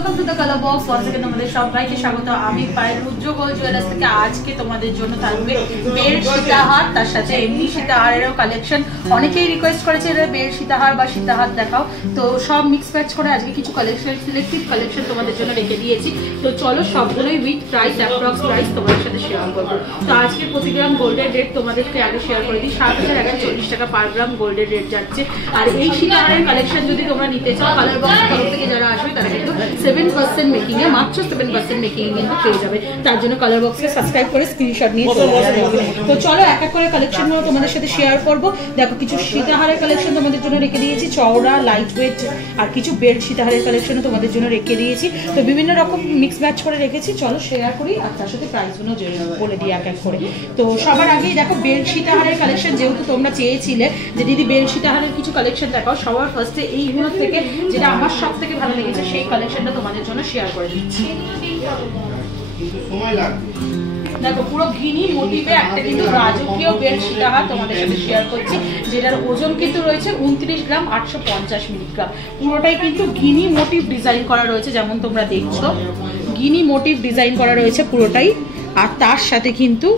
Welcome to the colour box. Once again তোমাদের সবাইকে স্বাগত। আমি পায়েল রুদ্র গোল্ড জুয়েলার্স থেকে আজকে তোমাদের জন্য থাকবে বেল্ট সীতাহার, তার সাথে এমনি সীতাহারেরও কালেকশন। অনেকেই রিকোয়েস্ট করেছে বেল্ট সীতাহার বা সীতাহার দেখাও, তো সব মিক্স ম্যাচ করে আজকে কিছু কালেকশন, সিলেক্টিভ কালেকশন তোমাদের জন্য রেখে দিয়েছি। তো চলো সবগুলোই উইথ প্রাইস, অ্যাপ্রক্স প্রাইস তোমাদের সাথে শেয়ার করবো। তো আজকে প্রতি গ্রাম গোল্ডের রেট তোমাদেরকে আগে শেয়ার করে দিই। ৭,১৪০ টাকা পার গ্রাম গোল্ডের রেট যাচ্ছে। আর এই সীতাহারের কালেকশন যদি তোমরা নিতে চাও, কালার বক্স থেকে যারা আসবে তারা কিন্তু 7% মেকিং এ, মাত্র 7% মেকিং এ কিন্তু পেয়ে যাবে। তার জন্য কালার বক্সকে সাবস্ক্রাইব করে স্ক্রিনশট নিয়ে চলে আসবে। তো চলো এক এক করে কালেকশনগুলো তোমাদের সাথে শেয়ার করব। দেখো কিছু সীতাহারের কালেকশন তোমাদের জন্য রেখে দিয়েছি, চওড়া লাইট ওয়েট, আর কিছু বেল্ট সীতাহারের কালেকশনও তোমাদের জন্য রেখে দিয়েছি। তো বিভিন্ন রকম মিক্স ম্যাচ করে রেখেছি, চলো শেয়ার করি আর তার সাথে প্রাইসগুলো বলে দিই এক এক করে। তো সবার আগেই দেখো বেল্ট সীতাহারের কালেকশন, যেহেতু তোমরা চেয়েছিলে যে দিদি বেল্ট সীতাহারের কিছু কালেকশন দেখাও, সবার ফার্স্টে এইগুলো থেকে যেটা আমার সব থেকে ভালো লেগেছে সেই কালেকশনটা তোমাদের জন্য শেয়ার করে দিচ্ছি। দেখো পুরো ঘিনি মোটিভে একটা কিন্তু রাজকীয় বেল্ট সীতাহার তোমাদের সাথে শেয়ার করছি, যেটার ওজন কিন্তু রয়েছে 29 গ্রাম 850 মিলিগ্রাম। পুরোটাই কিন্তু ঘিনি মোটিভ ডিজাইন করা রয়েছে, যেমন তোমরা দেখছো ঘিনি মোটিভ ডিজাইন করা রয়েছে পুরোটাই। আর তার সাথে কিন্তু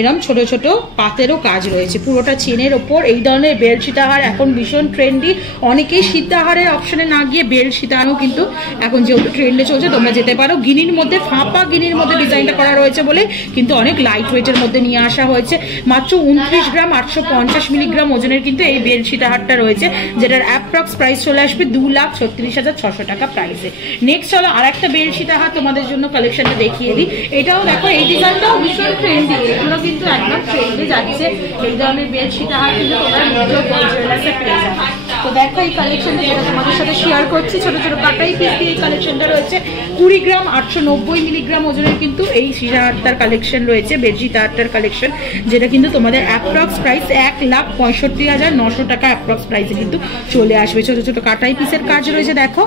এরকম ছোট ছোট পাতেরও কাজ রয়েছে পুরোটা চেনের ওপর। এই ধরনের বেল্ট সীতাহার এখন ভীষণ ট্রেন্ডি। অনেকেই সীতাহারের অপশনে না গিয়ে বেল্ট সীতাহারও কিন্তু এখন যেহেতু ট্রেন্ডে চলছে তোমরা যেতে পারো। গিনির মধ্যে ফাঁপা গিনির মধ্যে ডিজাইনটা করা রয়েছে বলে কিন্তু অনেক লাইট ওয়েটের মধ্যে নিয়ে আসা হয়েছে। মাত্র 29 গ্রাম 850 মিলিগ্রাম ওজনের কিন্তু এই বেল্ট সীতাহারটা রয়েছে, যেটার অ্যাপ্রক্স প্রাইস চলে আসবে 2,36,600 টাকা প্রাইসে। নেক্সট চলো আর একটা বেল্ট সীতাহার তোমাদের জন্য কালেকশনটা দেখিয়ে দিই। এটাও দেখো, এই ডিজাইনটাও ভীষণ ট্রেন্ডি, এগুলো কিন্তু একদম ট্রেন্ডে যাচ্ছে। এই ধরনের বেল্ট সীতাহার কিন্তু তোমরা রুদ্র গোল্ড জুয়েলার্সে পেয়ে যাবে। তো দেখো এই কালেকশনটা যেটা তোমাদের সাথে শেয়ার করছি, ছোট ছোট কাটাই পিস দিয়ে এই কালেকশনটা রয়েছে। 20 গ্রাম 890 মিলিগ্রাম ওজনের কিন্তু এই সীতাহারটার কালেকশন রয়েছে, বেল্ট সীতাহারটার কালেকশন, যেটা কিন্তু তোমাদের অ্যাপ্রক্স প্রাইস 1,65,900 টাকা অ্যাপ্রক্স প্রাইসে কিন্তু চলে আসবে। ছোট ছোট কাটাই পিসের কাজ রয়েছে দেখো,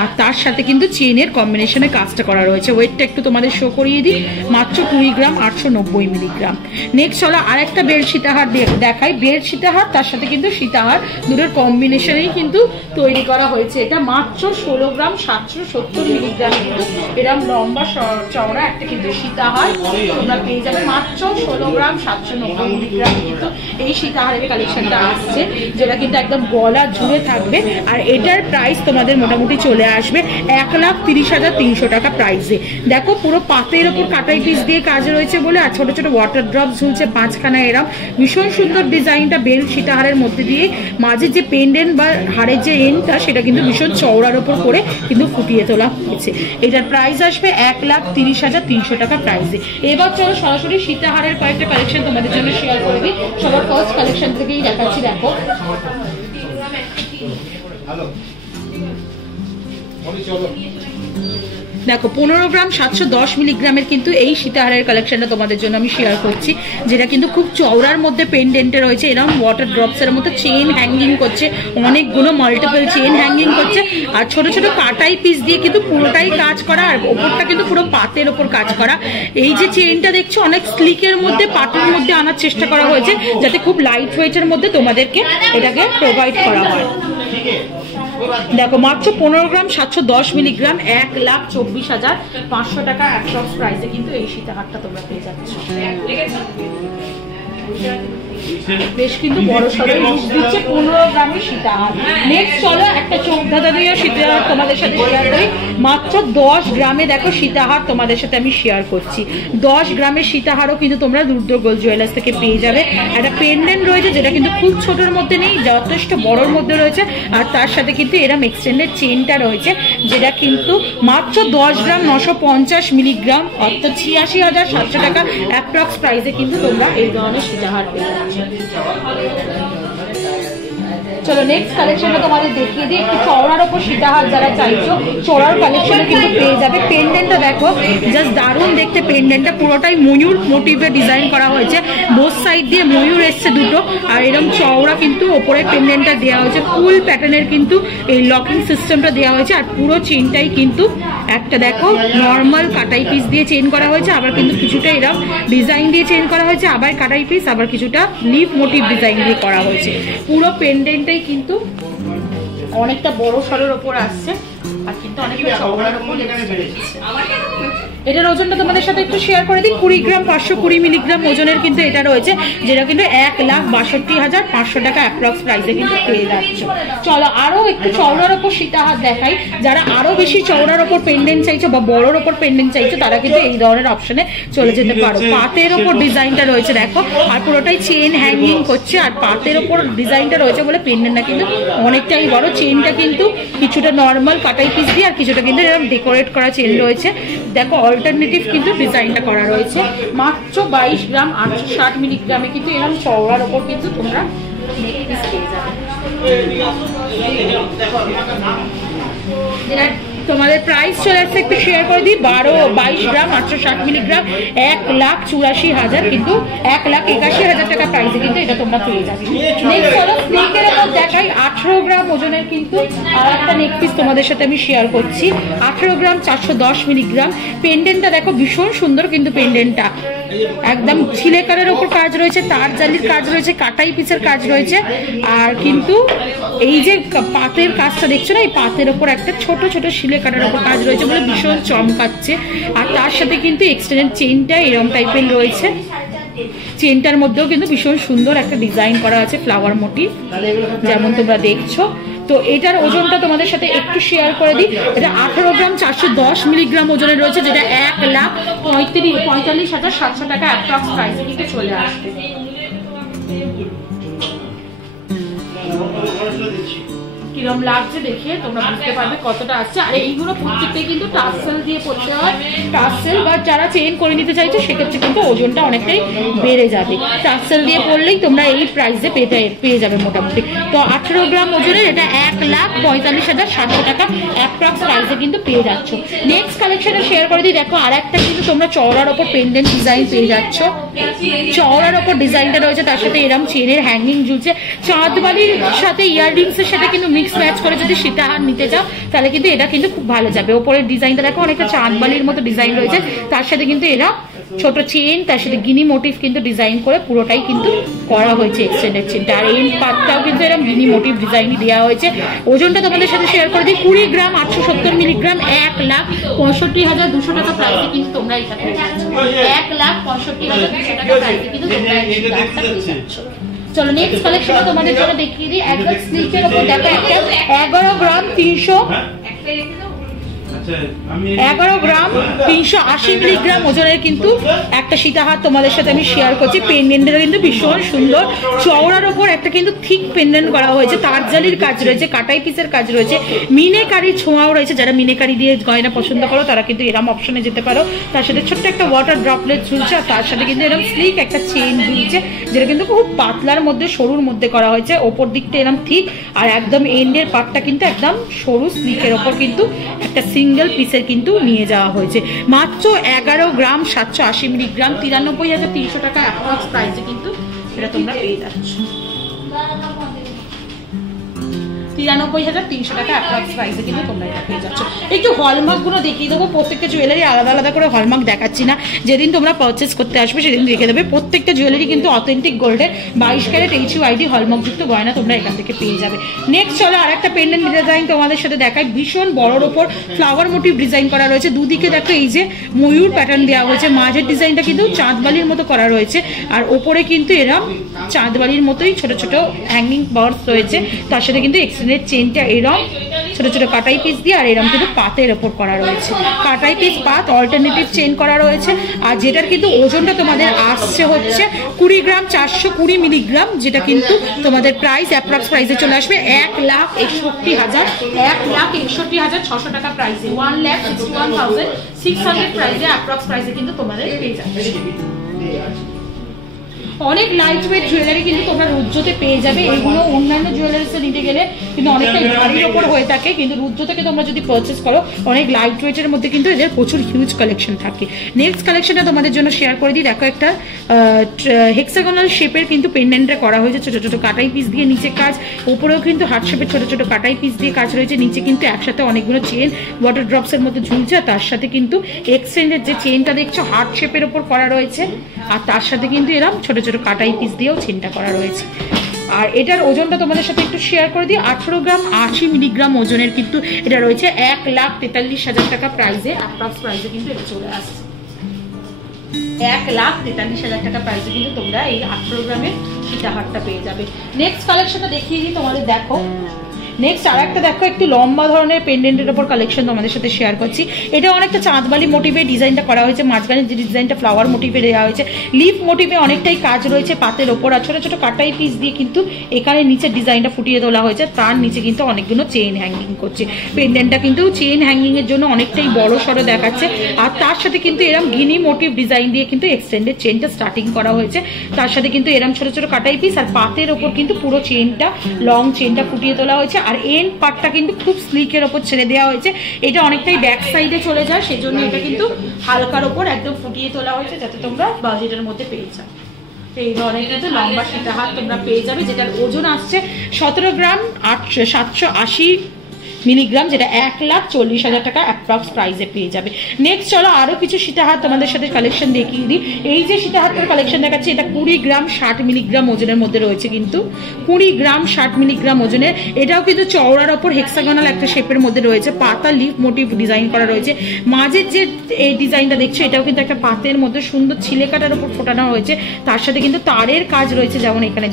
আর তার সাথে কিন্তু চেনের কম্বিনেশনে কাজটা করা রয়েছে। ওয়েটটা একটু তোমাদের শো করিয়ে দিই, মাত্র 20 গ্রাম 890 মিলিগ্রাম। নেক্সট চলো আর একটা বেল্ট সীতাহার দেখাই। বেল্ট সীতাহার তার সাথে কিন্তু সীতাহার দুটোর কম্বিনেশনেই কিন্তু তৈরি করা হয়েছে। এটা মাত্র 16 গ্রাম 770 মিলিগ্রাম কিন্তু এরকম লম্বা চওড়া একটা কিন্তু সীতাহার তোমরা পেয়ে যাবে। মাত্র 16 গ্রাম 790 মিলিগ্রাম কিন্তু এই সীতাহারের কালেকশনটা আসছে, যেটা কিন্তু একদম গলা জুড়ে থাকবে। আর এটার প্রাইস তোমাদের মোটামুটি চলে আসবে 1,30,300 টাকা প্রাইসে। দেখো পুরো পাতের ওপর কাটাই পিস দিয়ে কাজ রয়েছে বলে, আর ছোট ছোট ওয়াটার ড্রপ ঝুলছে 5খানা এরম। ভীষণ সুন্দর ডিজাইনটা বেল্ট সীতাহারের মধ্যে দিয়ে মাঝে যে পেন্ডেন্ট বা হাড়ের যে এন্ডটা সেটা কিন্তু ভীষণ চওড়ার ওপর করে কিন্তু ফুটিয়ে তোলা হয়েছে। এটার প্রাইস আসবে 1,30,300 টাকা প্রাইসে। এবার চলো সরাসরি সীতাহারের কয়েকটা কালেকশন তোমাদের জন্য শেয়ার করে দিই। সবার ফার্স্ট কালেকশন থেকেই দেখাচ্ছি। দেখো দেখো 15 গ্রাম 710 মিলিগ্রামের কিন্তু এই সীতাহারের কালেকশনটা তোমাদের জন্য আমি শেয়ার করছি, যেটা কিন্তু খুব চওড়ার মধ্যে পেন্ডেন্টে রয়েছে। এরকম ওয়াটার ড্রপসের মতো চেন হ্যাঙ্গিং করছে, অনেকগুলো মাল্টিপল চেন হ্যাঙ্গিং করছে, আর ছোট ছোট কাটাই পিস দিয়ে কিন্তু পুরোটাই কাজ করা, আর ওপরটা কিন্তু পুরো পাতের ওপর কাজ করা। এই যে চেনটা দেখছো অনেক স্লিকের মধ্যে পাটের মধ্যে আনার চেষ্টা করা হয়েছে, যাতে খুব লাইট ওয়েটের মধ্যে তোমাদেরকে এটাকে প্রোভাইড করা হয়। দেখো মাত্র 15 গ্রাম 710 মিলিগ্রাম 1,24,500 টাকা অ্যাপ্রক্স প্রাইসে কিন্তু এই সীতাহারটা তোমরা পেয়ে যাচ্ছ। বেশ কিন্তু বড় সবাই লুক দিচ্ছে 15 গ্রামের সীতাহার। নেক্সট চলো একটা চোখধাঁধা দিয়ে সীতাহার তোমাদের সাথে শেয়ার করি। মাত্র 10 গ্রামে দেখো সীতাহার তোমাদের সাথে আমি শেয়ার করছি। 10 গ্রামের সীতাহারও কিন্তু তোমরা রুদ্র গোল্ড জুয়েলার্স থেকে পেয়ে যাবে। একটা পেন্ডেন্ট রয়েছে যেটা কিন্তু খুব ছোটোর মধ্যে নেই, যথেষ্ট বড়োর মধ্যে রয়েছে, আর তার সাথে কিন্তু এরম এক্সটেন্ডেড চেনটা রয়েছে, যেটা কিন্তু মাত্র 10 গ্রাম 950 মিলিগ্রাম অর্থাৎ 86,700 টাকা অ্যাপ্রক্স প্রাইসে কিন্তু তোমরা এই ধরনের সীতাহার পেয়ে যাচ্ছ। চলো নেক্সট কালেকশনটা তোমাদের দেখিয়ে দিই। একটু চওড়ার ওপর সীতাহার যারা চাইছো, চওড়ার কালেকশনও কিন্তু পেয়ে যাবে। পেন্ডেন্টটা দেখো জাস্ট দারুণ দেখতে, পেন্ডেন্টটা পুরোটাই ময়ূর মোটিভে ডিজাইন করা হয়েছে, বোথ সাইড দিয়ে ময়ূর এসছে দুটো, আর এরকম চওড়া কিন্তু ওপরে পেন্ডেন্টটা দেওয়া হয়েছে। ফুল প্যাটার্নের কিন্তু এই লকিং সিস্টেমটা দেওয়া হয়েছে, আর পুরো চেনটাই কিন্তু একটা দেখো নর্মাল কাটাই পিস দিয়ে চেন করা হয়েছে, আবার কিন্তু কিছুটা এরকম ডিজাইন দিয়ে চেন করা হয়েছে, আবার কাটাই পিস, আবার কিছুটা লিফ মোটিভ ডিজাইন দিয়ে করা হয়েছে। পুরো পেন্ডেন্টটাই কিন্তু অনেকটা বড় সরের ওপর আসছে, আর কিন্তু কিন্তু অনেকটা চওড়ার উপর। এটার ওজনটা তোমাদের সাথে একটু শেয়ার করে দিই, 20 গ্রাম 520 মিলিগ্রাম ওজনের কিন্তু এটা রয়েছে, যেটা কিন্তু 1,62,500 টাকা অ্যাপ্রক্স প্রাইসে কিন্তু পেয়ে যাচ্ছে। চলো আরো একটু চওড়ার ওপর সীতাহার দেখাই। যারা আরো বেশি চওড়ার ওপর পেন্ডেন্ট চাইছো বা বড়োর ওপর পেন্ডেন্ট চাইছো তারা কিন্তু এই ধরনের অপশনে চলে যেতে পারো। পাতের ওপর ডিজাইনটা রয়েছে দেখো, আর পুরোটাই চেন হ্যাঙ্গিং করছে, আর পাতের ওপর ডিজাইনটা রয়েছে বলে পেন্ডেন্টটা কিন্তু অনেকটাই বড়। চেনটা কিন্তু কিছুটা নর্মাল কাটাই পিস দিয়ে আর কিছুটা কিন্তু এরকম ডেকোরেট করা চেন রয়েছে। দেখো অল্টারনেটিভ কিন্তু ডিজাইনটা করা রয়েছে। মাত্র 22 গ্রাম 860 মিলিগ্রামে কিন্তু এরকম চওড়ার ওপর কিন্তু তোমরা নেক পিস পেয়ে যাবে। যেটা তোমাদের প্রাইস চলে আসছে একটু শেয়ার করে দিই, 22 গ্রাম 860 মিলিগ্রাম 1,84,000 কিন্তু 1,81,000 টাকা প্রাইসে কিন্তু এটা তোমরা পেয়ে যাবে। নেক্সট হলো স্নেকের ওপর দেখাই, 18 গ্রাম ওজনের কিন্তু আর একটা নেক পিস তোমাদের সাথে আমি শেয়ার করছি। 18 গ্রাম 410 মিলিগ্রাম। পেন্ডেন্টটা দেখো ভীষণ সুন্দর কিন্তু পেন্ডেন্টটা একদম ছিলেকারের ওপর কাজ রয়েছে, তার জালির কাজ রয়েছে, কাটাই পিসের কাজ রয়েছে, আর কিন্তু এই যে পাতের কাজটা দেখছো না, এই পাতের ওপর একটা ছোট ছোট শিলেকারের ওপর কাজ রয়েছে বলে ভীষণ চমকাচ্ছে। আর তার সাথে কিন্তু এক্সটেন্ডেড চেইনটা এরকম টাইপের রয়েছে, চেনটার মধ্যেও কিন্তু ভীষণ সুন্দর একটা ডিজাইন করা আছে ফ্লাওয়ার মোটিভ যেমন তোমরা দেখছো। তো এটার ওজনটা তোমাদের সাথে একটু শেয়ার করে দিই, এটা 18 গ্রাম 410 মিলিগ্রাম ওজনের রয়েছে, যেটা 1,45,700 টাকা অ্যাপ্রক্স প্রাইসে কিন্তু চলে আসবে। কিরম লাগছে দেখে তোমরা বুঝতে পারবে কতটা আসছে। আর এইগুলো প্রত্যেকটাই কিন্তু টাসেল দিয়ে পড়তে হয়, টাসেল বা যারা চেইন করে নিতে চাইছো সেক্ষেত্রে কিন্তু ওজনটা অনেকটাই বেড়ে যাবে। টাসেল দিয়ে পড়লেই তোমরা এই প্রাইসে পেয়ে যাবে মোটামুটি। তো 18 গ্রাম ওজনের এটা 1,45,700 টাকা অ্যাপ্রক্স প্রাইসে কিন্তু পেয়ে যাচ্ছ। নেক্সট কালেকশনে শেয়ার করে দিই, দেখো আর একটা কিন্তু তোমরা চওড়ার ওপর পেন্ডেন্ট ডিজাইন পেয়ে যাচ্ছ। চওড়ার ওপর ডিজাইনটা রয়েছে, তার সাথে এরকম চেনের হ্যাঙ্গিং ঝুলছে, চাঁদবালির সাথে ইয়াররিংস এর সাথে কিন্তু মিক্স ম্যাচ করে যদি সীতাহার নিতে যাও তাহলে কিন্তু এটা কিন্তু খুব ভালো যাবে। ওপরের ডিজাইনটা দেখো অনেকটা চাঁদবালির মতো ডিজাইন রয়েছে, তার সাথে কিন্তু এরা ছোট চেন, তার সাথে গিনি মোটিভ কিন্তু ডিজাইন করে পুরোটাই কিন্তু করা হয়েছে এক্সটেন্ডেড চেনটা। আর এই পাতটাও কিন্তু এরকম গিনি মোটিভ ডিজাইনই দেওয়া হয়েছে। ওজনটা তোমাদের সাথে শেয়ার করে দিই, 20 গ্রাম 870 মিলিগ্রাম 1,65,200 টাকা প্রাইসে কিন্তু তোমরা এটা পেয়ে যাচ্ছ। 1,65,200 টাকা প্রাইসে কিন্তু তোমরা এই ব্যাগটা পেয়ে যাচ্ছ। চলো নেক্সট কালেকশন তোমাদের জন্য দেখিয়ে দিই। একদম স্লিকের উপর দেখো একটা 11 গ্রাম 380 মিলিগ্রাম ওজনের কিন্তু একটা সীতাহার তোমাদের সাথে আমি শেয়ার করছি। পেন্ডেন্টটা কিন্তু ভীষণ সুন্দর, চওড়ার ওপর একটা কিন্তু থিক পেন্ডেন্ট করা হয়েছে, তার জালির কাজ রয়েছে, কাটাই পিসের কাজ রয়েছে, মিনেকারির ছোঁয়াও রয়েছে। যারা মিনেকারি দিয়ে গয়না পছন্দ করো তারা কিন্তু এরম অপশনে যেতে পারো। তার সাথে ছোট্ট একটা ওয়াটার ড্রপলেট ঝুলছে, আর তার সাথে কিন্তু এরকম স্লিক একটা চেন ঝুলছে, যেটা কিন্তু খুব পাতলার মধ্যে সরুর মধ্যে করা হয়েছে। ওপর দিকটা এরকম থিক, আর একদম এন্ডের পার্টটা কিন্তু একদম সরু স্লিকের ওপর কিন্তু একটা সিঙ্গেল পিসের কিন্তু নিয়ে যাওয়া হয়েছে। মাত্র 11 গ্রাম 780 মিলিগ্রাম 93,300 টাকা অ্যাপ্রক্স প্রাইসে কিন্তু এটা তোমরা পেয়ে যাচ্ছ। 93,300 টাকা অ্যাপ্রক্স প্রাইসে কিন্তু তোমরা এটা পেয়ে যাচ্ছ। একটু হলমার্ক গুলো দেখিয়ে দেবো, প্রত্যেকটা জুয়েলারি আলাদা আলাদা করে হলমার্ক দেখাচ্ছি না, যেদিন তোমরা পারচেস করতে আসবে সেদিন দেখে দেবে। প্রত্যেকটা জুয়েলারি কিন্তু অথেন্টিক গোল্ডের 22 ক্যারেট HUID হলমার্ক যুক্ত গয়না তোমরা এখান থেকে পেয়ে যাবে। নেক্সট চলো আর একটা পেন্ডেন্ট ডিজাইন তোমাদের সাথে দেখাই, ভীষণ বড়োর ওপর ফ্লাওয়ার মোটিভ ডিজাইন করা রয়েছে। দুদিকে দেখো এই যে ময়ূর প্যাটার্ন দেওয়া হয়েছে, মাঝের ডিজাইনটা কিন্তু চাঁদবালির মতো করা রয়েছে, আর ওপরে কিন্তু এরম চাঁদবালির মতোই ছোট ছোট হ্যাঙ্গিং বার্ডস রয়েছে। তার সাথে কিন্তু এক্সটেন্ডেড চেনটা এরম ছোট ছোট কাটাই পিস দিয়ে, আর এরম কিন্তু পাতের ওপর করা রয়েছে, কাটাই পিস পাত অল্টারনেটিভ চেন করা রয়েছে। আর যেটার কিন্তু ওজনটা তোমাদের আসছে হচ্ছে 20 গ্রাম 420 মিলিগ্রাম, যেটা কিন্তু তোমাদের প্রাইস অ্যাপ্রক্স প্রাইসে চলে আসবে 1,61,600 টাকা প্রাইসে, 1,61,600 প্রাইসে অ্যাপ্রক্স প্রাইসে কিন্তু তোমাদের পেয়ে যাচ্ছে। অনেক লাইট ওয়েট জুয়েলারি কিন্তু তোমরা রুদ্রতে পেয়ে যাবে। এগুলো অন্যান্য জুয়েলারিসে নিতে গেলে কিন্তু অনেকটা ভারীর ওপর হয়ে থাকে, কিন্তু রুদ্র থেকে তোমরা যদি পারচেস করো অনেক লাইট ওয়েটের মধ্যে কিন্তু এদের প্রচুর হিউজ কালেকশন থাকে। নেক্সট কালেকশনটা তোমাদের জন্য শেয়ার করে দিই, দেখো একটা হেক্সাগোনাল শেপের কিন্তু পেন্ডেন্টটা করা হয়েছে, ছোট ছোট কাটাই পিস দিয়ে নিচে কাজ, উপরেও কিন্তু হার্ট শেপের ছোট ছোট কাটাই পিস দিয়ে কাজ রয়েছে, নিচে কিন্তু একসাথে অনেকগুলো চেন ওয়াটার ড্রপসের মধ্যে ঝুলছে, তার সাথে কিন্তু এক্সটেন্ডের যে চেনটা দেখছো হার্ট শেপের ওপর করা রয়েছে, আর তার সাথে কিন্তু এরকম ছোট ছোট কাটাই পিস দিয়েও চেনটা করা রয়েছে। আর এটার ওজনটা তোমাদের সাথে একটু শেয়ার করে দিই। 18 গ্রাম 80 মিলিগ্রাম ওজনের কিন্তু এটা রয়েছে 1,43,000 টাকা প্রাইসে, অ্যাপ্রক্স প্রাইসে কিন্তু এটা চলে আসছে। 1,43,000 টাকা প্রাইসে কিন্তু তোমরা এই 18 গ্রামের সীতাহারটা পেয়ে যাবে। নেক্সট কালেকশনটা দেখিয়ে দিই তোমাদের। দেখো নেক্সট আর একটা দেখো একটু লম্বা ধরনের পেন্ডেন্টের ওপর কালেকশন তোমাদের সাথে শেয়ার করছি। এটা অনেকটা চাঁদবালি মোটিভে ডিজাইনটা করা হয়েছে, মাঝখানে যে ডিজাইনটা ফ্লাওয়ার মোটিভে দেওয়া হয়েছে, লিফ মোটিভে অনেকটাই কাজ রয়েছে পাতের ওপর, আর ছোট ছোট কাটাই পিস দিয়ে কিন্তু এখানে নিচে ডিজাইনটা ফুটিয়ে তোলা হয়েছে। তার নিচে কিন্তু অনেকগুলো চেইন হ্যাঙ্গিং করছে। পেন্ডেন্টটা কিন্তু চেইন হ্যাঙ্গিং এর জন্য অনেকটাই বড় সড়ো দেখাচ্ছে, আর তার সাথে কিন্তু এরম গিনি মোটিভ ডিজাইন দিয়ে কিন্তু এক্সটেন্ডেড চেইনটা স্টার্টিং করা হয়েছে। তার সাথে কিন্তু এরম ছোট ছোট কাটাই পিস আর পাতের ওপর কিন্তু পুরো চেইনটা লং চেইনটা ফুটিয়ে তোলা হয়েছে। আর এন্ড পার্টটা কিন্তু খুব স্লিকের ওপর ছেড়ে দেওয়া হয়েছে। এটা অনেকটাই ব্যাক সাইডে চলে যায়, সেজন্য এটা কিন্তু হালকার ওপর একদম ফুটিয়ে তোলা হয়েছে যাতে তোমরা বাজেটের মধ্যে পেয়ে যাও। এই ধরনের কিন্তু লম্বা সীতাহার তোমরা পেয়ে যাবে, যেটার ওজন আসছে 17 গ্রাম 780 মিলিগ্রাম, যেটা 1,40,000 টাকা অ্যাপ্রক্স প্রাইসে পেয়ে যাবে। নেক্সট চলো আরো কিছু সীতাহার তোমাদের সাথে কালেকশন দেখিয়ে দিই। এই যে সীতাহারটার কালেকশন দেখাচ্ছি এটা 20 গ্রাম 60 মিলিগ্রাম ওজনের মধ্যে রয়েছে, কিন্তু 20 গ্রাম 60 মিলিগ্রাম ওজনের। এটাও কিন্তু চওড়ার ওপর হেক্সাগোনাল একটা শেপের মধ্যে রয়েছে, পাতা লিফ মোটিভ ডিজাইন করা রয়েছে। মাঝের যে এই ডিজাইনটা দেখছো এটাও কিন্তু একটা পাতের মধ্যে সুন্দর ছিলে কাটার উপর ফোটানো হয়েছে। তার সাথে কিন্তু তারের কাজ রয়েছে, যেমন এখানে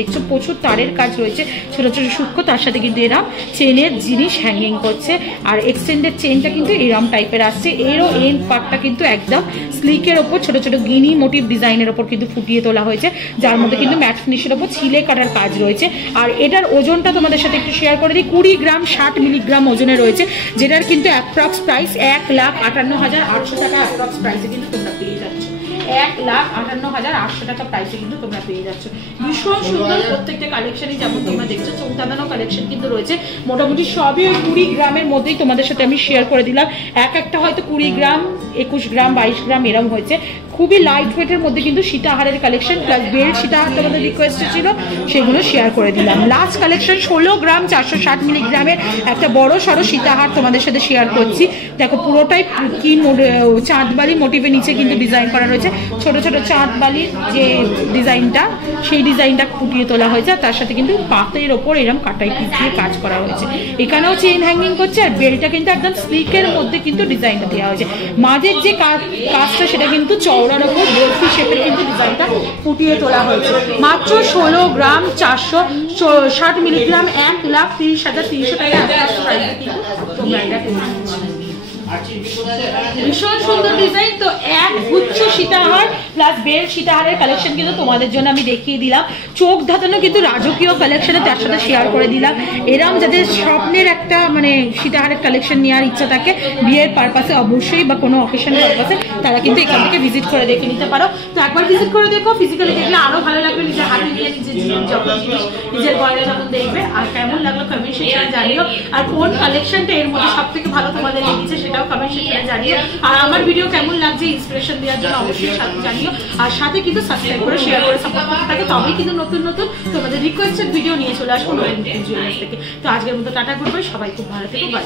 দেখছো প্রচুর তারের কাজ রয়েছে ছোট ছোট সূক্ষ্ম। তার সাথে কিন্তু এরা চেনের জিনিস হ্যাঙ্গিং করছে, আর এক্সটেন্ডেড চেইনটা কিন্তু এরম টাইপের আসছে। এরও এন্ড পার্টটা কিন্তু একদম স্লিকের ওপর ছোট ছোট গিনি মোটিভ ডিজাইনের ওপর কিন্তু ফুটিয়ে তোলা হয়েছে, যার মধ্যে কিন্তু ম্যাট ফিনিশের ওপর ছিলে কাটার কাজ রয়েছে। আর এটার ওজনটা তোমাদের সাথে একটু শেয়ার করে দিই। 20 গ্রাম 60 মিলিগ্রাম ওজনে রয়েছে, যেটার কিন্তু অ্যাপ্রক্স প্রাইস 1,58,800 টাকা অ্যাপ্রক্স প্রাইসে কিন্তু তোমরা পেয়ে যাচ্ছ। 1,58,800 টাকা প্রাইসে কিন্তু তোমরা পেয়ে যাচ্ছ। ভীষণ সুন্দর প্রত্যেকটা কালেকশনই যেমন তোমরা দেখছো, চৌতাদানো কালেকশন কিন্তু রয়েছে। মোটামুটি সবই ওই 20 গ্রামের মধ্যেই তোমাদের সাথে আমি শেয়ার করে দিলাম। একটা হয়তো 20 গ্রাম 21 গ্রাম 22 গ্রাম এরম হয়েছে। খুবই লাইট ওয়েটের মধ্যে কিন্তু সীতাহারের কালেকশন প্লাস বেল্ট সীতাহার তোমাদের রিকোয়েস্ট ছিল, সেগুলো শেয়ার করে দিলাম। লাস্ট কালেকশন 16 গ্রাম 460 মিলিগ্রামের একটা বড় সড়ো সীতাহার তোমাদের সাথে শেয়ার করছি। দেখো পুরোটাই কি চাঁদবালি মোটিভের নিচে কিন্তু ডিজাইন করা রয়েছে, ছোট ছোট চাঁদবালির যে ডিজাইনটা সেই ডিজাইনটা ফুটিয়ে তোলা হয়েছে। আর তার সাথে কিন্তু পাতের ওপর এরকম কাটাই পিস দিয়ে কাজ করা হয়েছে। এখানেও চেইন হ্যাঙ্গিং করছে, আর বেল্টটা কিন্তু একদম স্লিকের মধ্যে কিন্তু ডিজাইনটা দেওয়া হয়েছে। মাঝের যে কাজটা সেটা কিন্তু চওড়ার ওপর বরফি শেপের কিন্তু ডিজাইনটা ফুটিয়ে তোলা হয়েছে। মাত্র 16 গ্রাম 460 মিলিগ্রাম 1,30,300 টাকা কিন্তু তোমরা এটা পেয়ে যাচ্ছ। ভীষণ সুন্দর ডিজাইন। তো এক গুচ্ছ সীতাহার প্লাস বেল্ট সীতাহারের কালেকশন কিন্তু তোমাদের জন্য আমি দেখিয়ে দিলাম। চোখ ধাঁধানো কিন্তু রাজকীয় কালেকশনে তার সাথে শেয়ার করে দিলাম। এরম যাদের স্বপ্নের একটা মানে সীতাহারের কালেকশন নেওয়ার ইচ্ছা থাকে বিয়ের পারপাসে অবশ্যই বা কোনো অকেশন পারপাসে, তারা কিন্তু এখান থেকে ভিজিট করে দেখে নিতে পারো। তো একবার ভিজিট করে দেখো, ফিজিক্যালি দেখলে আরো ভালো লাগবে। নিজের হাতে নিয়ে নিজের গয়না যখন দেখবে, আর কেমন লাগলো কমেন্ট সেকশনে জানিও। আর কোন কালেকশনটা এর মধ্যে সব থেকে ভালো তোমাদের লেগেছে সেটাও কমেন্ট সেকশনে জানিও। আর আমার ভিডিও কেমন লাগছে ইন্সপিরেশন দেওয়ার জন্য অবশ্যই সাথে জানিও। আর সাথে কিন্তু সাবস্ক্রাইব করে শেয়ার করে সাপোর্ট করতে থাকে, তবেই কিন্তু নতুন নতুন তোমাদের রিকোয়েস্টেড ভিডিও নিয়ে চলে আসবো নতুন জুয়েলার্স থেকে। তো আজকের মতো টাটা, গুড বাই, সবাই খুব ভালো থেকো, বাই।